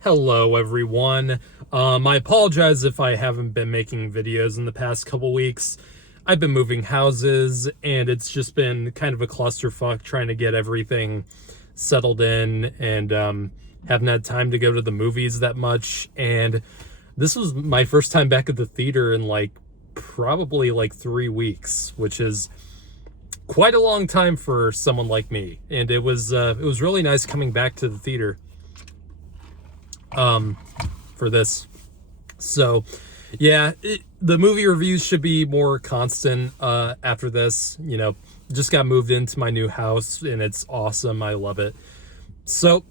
Hello, everyone. I apologize if I haven't been making videos in the past couple weeks. I've been moving houses, and it's just been kind of a clusterfuck trying to get everything settled in, and haven't had time to go to the movies that much. And this was my first time back at the theater in probably 3 weeks, which is quite a long time for someone like me. And it was really nice coming back to the theater for this. So yeah, the movie reviews should be more constant after this. Just got moved into my new house and it's awesome. I love it. So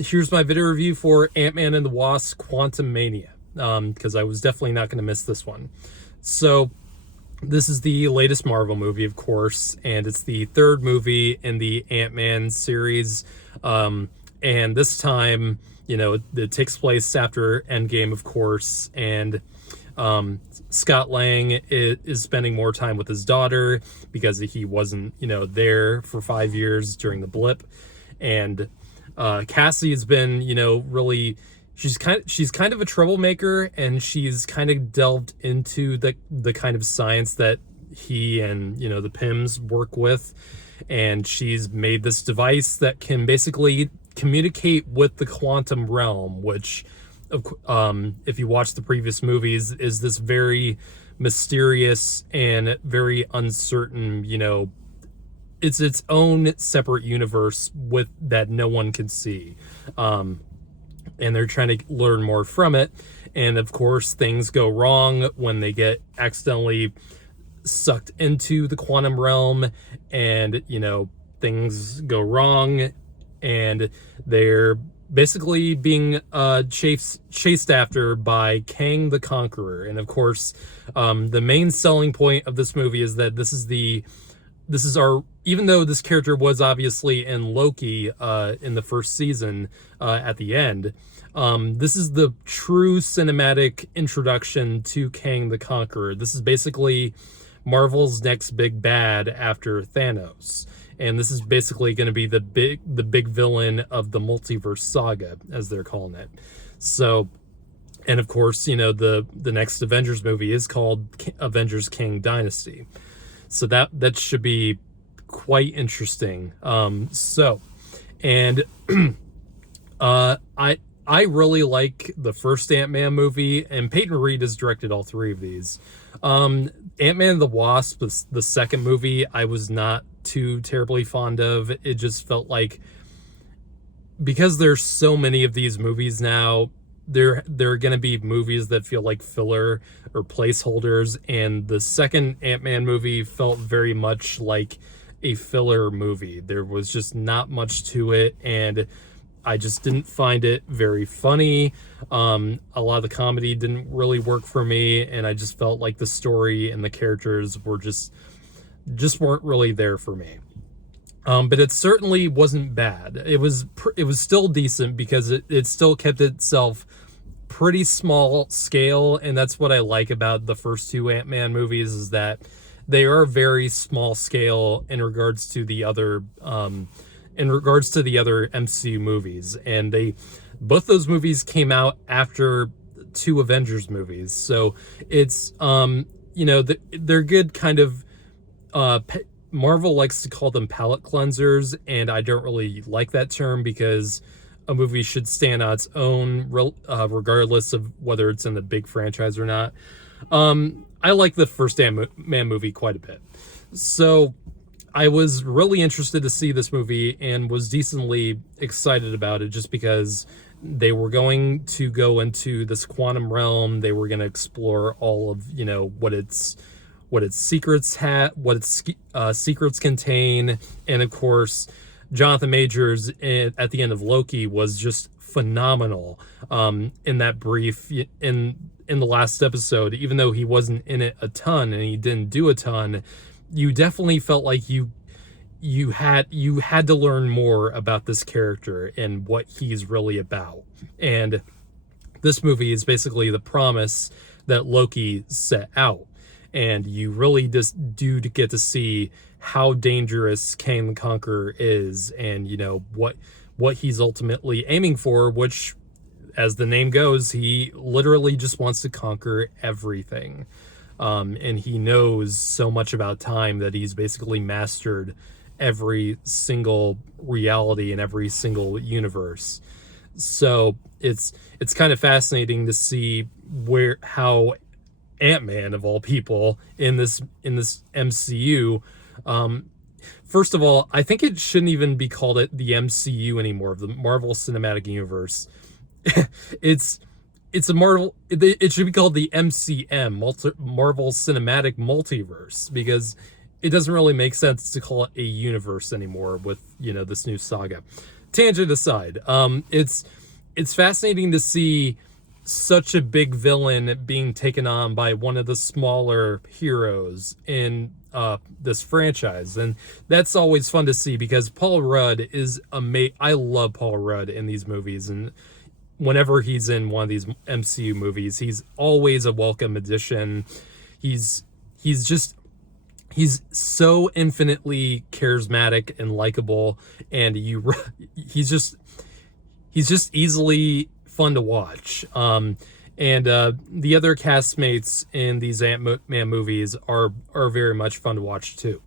here's my video review for Ant-Man and the Wasp: Quantumania, because I was definitely not going to miss this one. So this is the latest Marvel movie, of course, and it's the third movie in the Ant-Man series. And this time, it takes place after Endgame, of course, and Scott Lang is spending more time with his daughter because he wasn't, there for 5 years during the blip. And Cassie has been, really, she's kind of a troublemaker, and she's kind of delved into the kind of science that he and the Pims work with, and she's made this device that can basically communicate with the quantum realm, which if you watch the previous movies, is this very mysterious and very uncertain, it's its own separate universe with that no one can see. And they're trying to learn more from it. And of course, things go wrong when they get accidentally sucked into the quantum realm, and things go wrong, and they're basically being chased after by Kang the Conqueror. And of course, the main selling point of this movie is that this is our, even though this character was obviously in Loki in the first season at the end, this is the true cinematic introduction to Kang the Conqueror. This is basically Marvel's next big bad after Thanos. And this is basically going to be the big villain of the multiverse saga, as they're calling it. So, and of course, the next Avengers movie is called Avengers Kang Dynasty. So that should be quite interesting. And I really like the first Ant-Man movie, and Peyton Reed has directed all three of these. Ant-Man and the Wasp, the second movie, I was not too terribly fond of. It just felt like, because there's so many of these movies now, there are going to be movies that feel like filler or placeholders, and the second Ant-Man movie felt very much like a filler movie. There was just not much to it, and I just didn't find it very funny. A lot of the comedy didn't really work for me, and I just felt like the story and the characters were just weren't really there for me. But it certainly wasn't bad. It was still decent, because it still kept itself pretty small scale, and that's what I like about the first two Ant-Man movies, is that they are very small scale in regards to the other MCU movies. And both those movies came out after two Avengers movies, so it's they're good kind of Marvel likes to call them palate cleansers, and I don't really like that term, because a movie should stand on its own, regardless of whether it's in the big franchise or not. I like the first Ant-Man movie quite a bit. So I was really interested to see this movie, and was decently excited about it, just because they were going to go into this quantum realm. They were going to explore all of, what its secrets secrets contain. And of course, Jonathan Majors at the end of Loki was just phenomenal in that brief in the last episode. Even though he wasn't in it a ton and he didn't do a ton, you definitely felt like you had to learn more about this character and what he's really about. And this movie is basically the promise that Loki set out. And you really just do get to see how dangerous Kang the Conqueror is, and what he's ultimately aiming for, which as the name goes, he literally just wants to conquer everything. And he knows so much about time that he's basically mastered every single reality and every single universe. So it's kind of fascinating to see how Ant-Man, of all people, in this MCU. First of all, I think it shouldn't even be called the MCU anymore, the Marvel Cinematic Universe. it's a Marvel. It should be called the MCM, Marvel Cinematic Multiverse, because it doesn't really make sense to call it a universe anymore with, this new saga. Tangent aside, it's fascinating to see such a big villain being taken on by one of the smaller heroes in this franchise, and that's always fun to see because Paul Rudd is amazing. I love Paul Rudd in these movies, and whenever he's in one of these MCU movies, he's always a welcome addition. He's so infinitely charismatic and likable, and he's just easily fun to watch. And the other castmates in these Ant-Man movies are very much fun to watch too.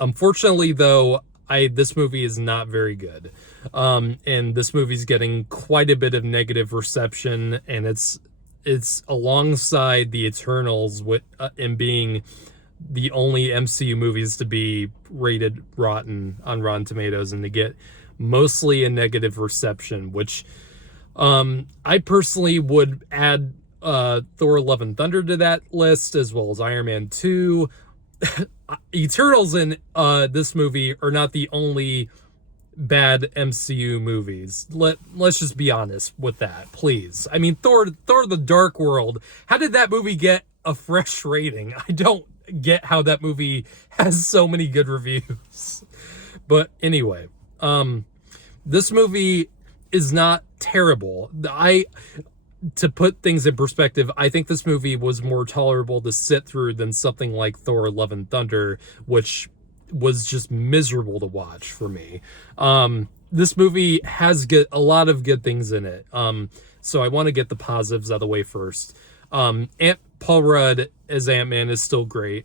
Unfortunately, though, this movie is not very good. And this movie's getting quite a bit of negative reception, and it's alongside the Eternals in being the only MCU movies to be rated rotten on Rotten Tomatoes and to get mostly a negative reception, which I personally would add Thor: Love and Thunder to that list, as well as Iron Man 2. Eternals in this movie are not the only bad MCU movies. Let's just be honest with that, please. I mean, Thor: The Dark World, how did that movie get a fresh rating? I don't get how that movie has so many good reviews. But anyway, this movie is not terrible. To put things in perspective, I think this movie was more tolerable to sit through than something like Thor: Love and Thunder, which was just miserable to watch for me. This movie has a lot of good things in it. So I want to get the positives out of the way first. Paul Rudd as Ant-Man is still great.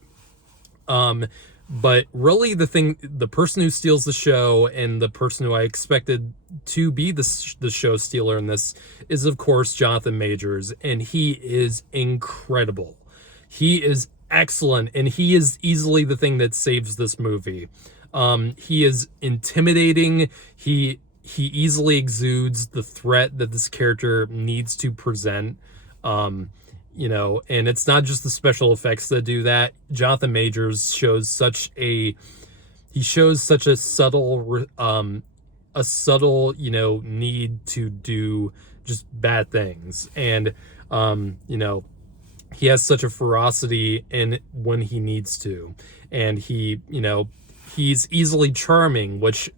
But really the person who steals the show and the person who I expected to be the show stealer in this is, of course, Jonathan Majors. And he is incredible. He is excellent. And he is easily the thing that saves this movie. He is intimidating. He easily exudes the threat that this character needs to present. And it's not just the special effects that do that. Jonathan Majors shows such a subtle, need to do just bad things. And, he has such a ferocity in when he needs to. And he's easily charming, which,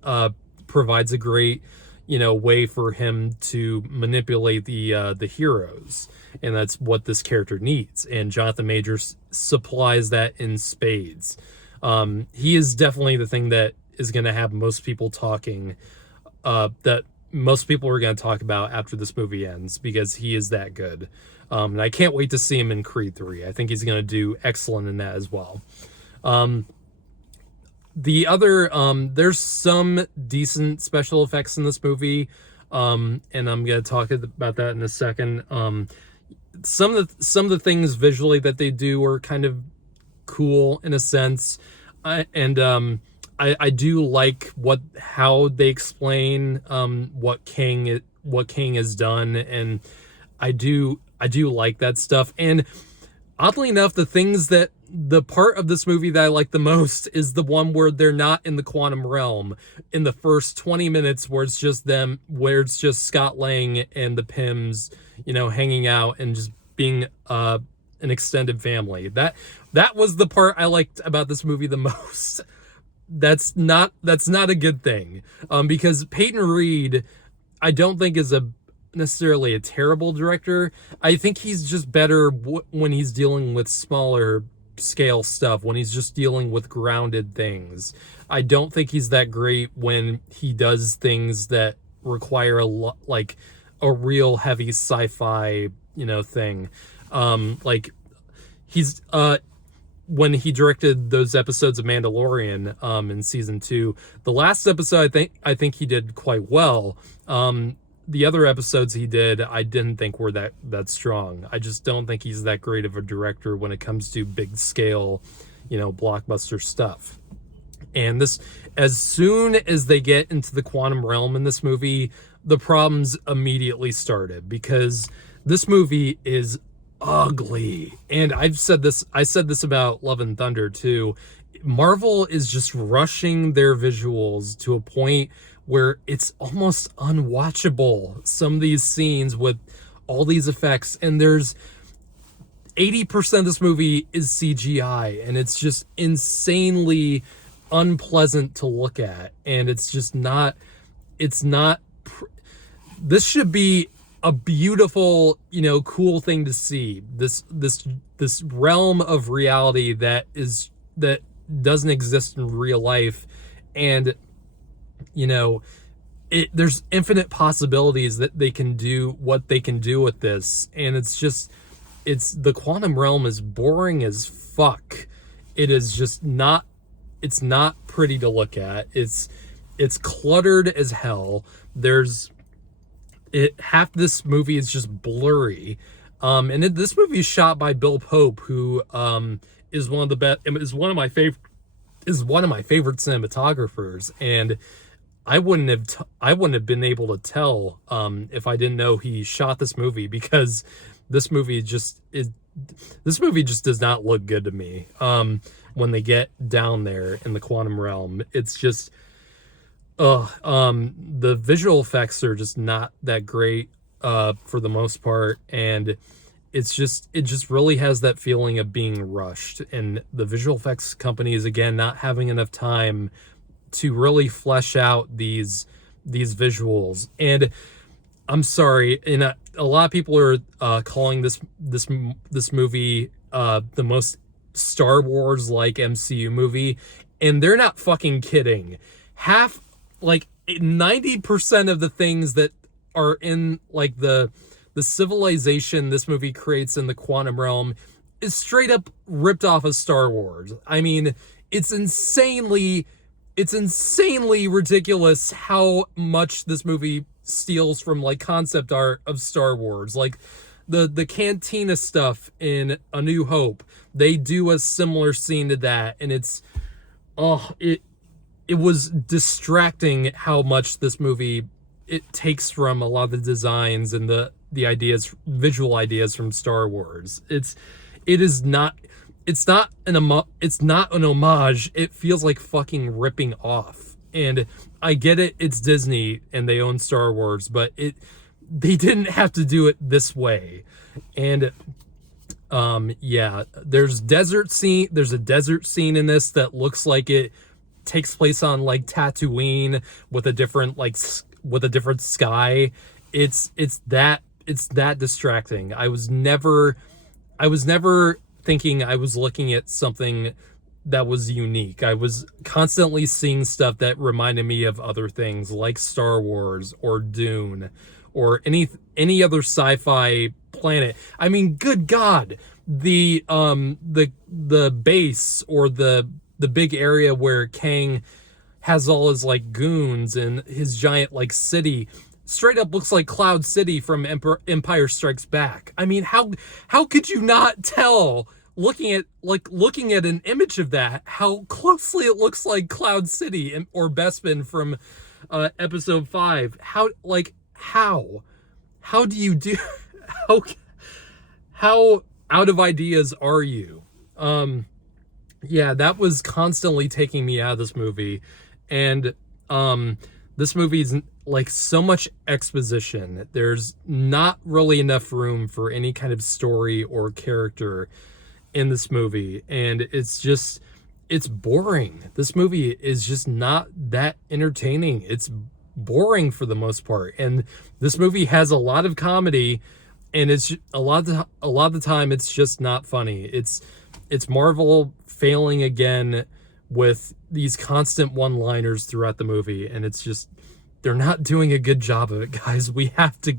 provides a great, way for him to manipulate the heroes. And that's what this character needs. And Jonathan Majors supplies that in spades. He is definitely the thing that is going to have most people talking, that most people are going to talk about after this movie ends, because he is that good. And I can't wait to see him in Creed 3. I think he's going to do excellent in that as well. The other, there's some decent special effects in this movie, and I'm going to talk about that in a second. Some of the things visually that they do are kind of cool in a sense, and I do like how they explain what King has done, and I do like that stuff. And oddly enough, the part of this movie that I like the most is the one where they're not in the quantum realm in the first 20 minutes, where it's just Scott Lang and the Pyms, hanging out and just being an extended family. That was the part I liked about this movie the most. That's not a good thing, because Peyton Reed, I don't think is necessarily a terrible director. I think he's just better when he's dealing with smaller scale stuff, when he's just dealing with grounded things. I don't think he's that great when he does things that require like a real heavy sci-fi, thing. Like he's when he directed those episodes of Mandalorian in season 2, the last episode I think he did quite well. The other episodes he did, I didn't think were that strong. I just don't think he's that great of a director when it comes to big scale, blockbuster stuff. And this, as soon as they get into the quantum realm in this movie, the problems immediately started, because this movie is ugly. And I said this about Love and Thunder too. Marvel is just rushing their visuals to a point where it's almost unwatchable. Some of these scenes with all these effects, and there's 80% of this movie is CGI, and it's just insanely unpleasant to look at. And it's just not, this should be a beautiful, cool thing to see. This realm of reality that doesn't exist in real life. And there's infinite possibilities that they can do what they can do with this. And the quantum realm is boring as fuck. It is just not, it's not pretty to look at. It's cluttered as hell. Half this movie is just blurry. This movie is shot by Bill Pope, who is one of the best, is one of my favorite cinematographers. And I wouldn't have been able to tell if I didn't know he shot this movie, because this movie just does not look good to me. When they get down there in the quantum realm, it's just, the visual effects are just not that great for the most part, and it just really has that feeling of being rushed, and the visual effects company is again not having enough time to really flesh out these visuals. And I'm sorry, and a lot of people are calling this movie the most Star Wars like MCU movie, and they're not fucking kidding. 90% of the things that are in like the civilization this movie creates in the quantum realm is straight up ripped off of Star Wars. I mean, it's insanely ridiculous how much this movie steals from like concept art of Star Wars. Like the cantina stuff in A New Hope, they do a similar scene to that, and it was distracting how much this movie, it takes from a lot of the designs and the visual ideas from Star Wars. It's not an homage. It feels like fucking ripping off. And I get it, it's Disney and they own Star Wars, but they didn't have to do it this way. And there's a desert scene in this that looks like it takes place on like Tatooine with a different sky. It's that distracting. I was never thinking I was looking at something that was unique. I was constantly seeing stuff that reminded me of other things like Star Wars or Dune or any other sci-fi planet. I mean, good God, the base or the big area where Kang has all his like goons and his giant like city straight up looks like Cloud City from Empire Strikes Back. I mean, how could you not tell looking at an image of that how closely it looks like Cloud City or Bespin from episode 5? How do you do how out of ideas are you? That was constantly taking me out of this movie. And this movie's like so much exposition. There's not really enough room for any kind of story or character in this movie, and it's boring. This movie is just not that entertaining. It's boring for the most part. And this movie has a lot of comedy, and it's a lot of the time it's just not funny. It's Marvel failing again with these constant one-liners throughout the movie, and it's just they're not doing a good job of it, guys. We have to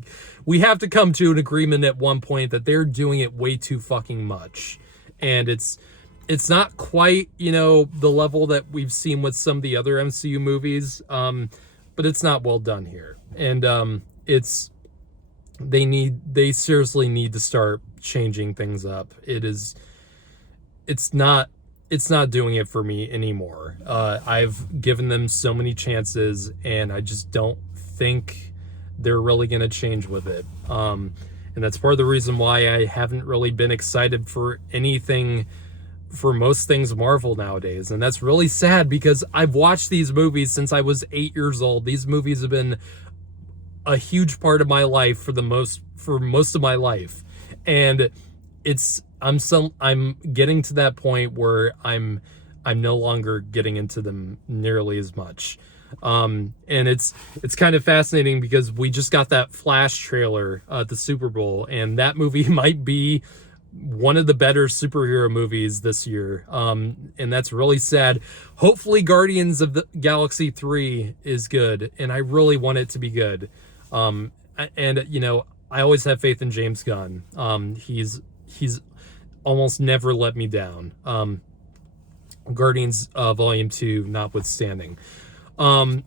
come to an agreement at one point that they're doing it way too fucking much. And it's not quite, the level that we've seen with some of the other MCU movies, but it's not well done here. And they seriously need to start changing things up. It's not doing it for me anymore. I've given them so many chances, and I just don't think they're really going to change with it. And that's part of the reason why I haven't really been excited for anything, for most things Marvel nowadays. And that's really sad, because I've watched these movies since I was 8 years old. These movies have been a huge part of my life for most of my life. And I'm getting to that point where I'm no longer getting into them nearly as much. And it's kind of fascinating, because we just got that Flash trailer at the Super Bowl, and that movie might be one of the better superhero movies this year. And that's really sad. Hopefully Guardians of the Galaxy 3 is good, and I really want it to be good. And I always have faith in James Gunn. He's almost never let me down. Guardians Volume 2 notwithstanding. One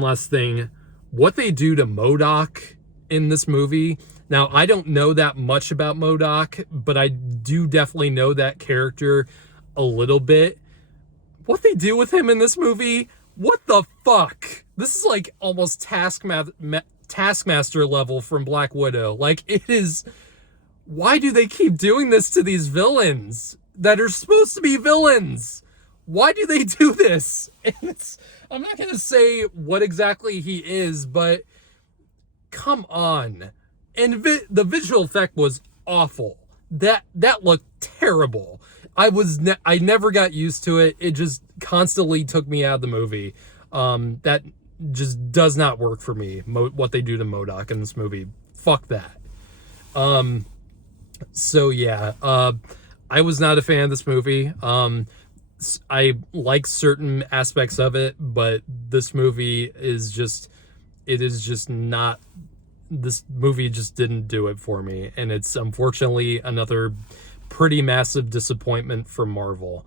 last thing, what they do to MODOK in this movie. Now, I don't know that much about MODOK, but I do definitely know that character a little bit. What they do with him in this movie, what the fuck? This is like almost Taskmaster level from Black Widow. Like, it is... Why do they keep doing this to these villains that are supposed to be villains? Why do they do this? I'm not going to say what exactly he is, but come on. And the visual effect was awful. That looked terrible. I never got used to it. It just constantly took me out of the movie. That just does not work for me. What they do to MODOK in this movie. Fuck that. So yeah, I was not a fan of this movie. I like certain aspects of it, but this movie is just not, this movie just didn't do it for me. And it's unfortunately another pretty massive disappointment for Marvel.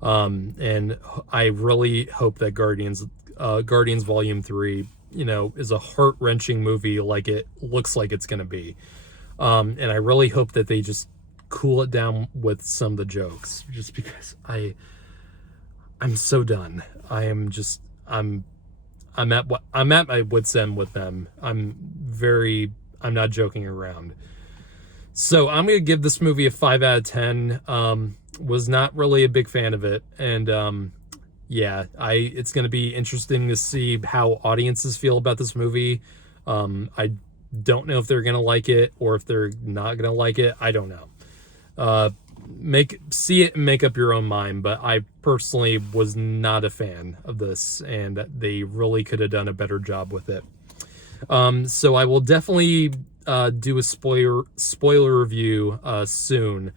And I really hope that Guardians Volume 3, is a heart-wrenching movie like it looks like it's going to be. And I really hope that they just cool it down with some of the jokes, just because I'm so done. I'm at my wit's end with them. I'm not joking around. So I'm going to give this movie a 5 out of 10. Was not really a big fan of it. And, it's going to be interesting to see how audiences feel about this movie. I don't know if they're gonna like it or if they're not gonna like it. I don't know. See it and make up your own mind, but I personally was not a fan of this, and they really could have done a better job with it. So I will definitely do a spoiler review soon,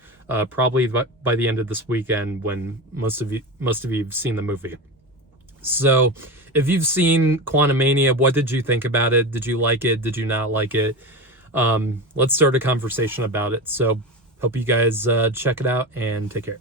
probably by the end of this weekend, when most of you have seen the movie. So if you've seen Quantumania, what did you think about it? Did you like it? Did you not like it? Let's start a conversation about it. So hope you guys check it out, and take care.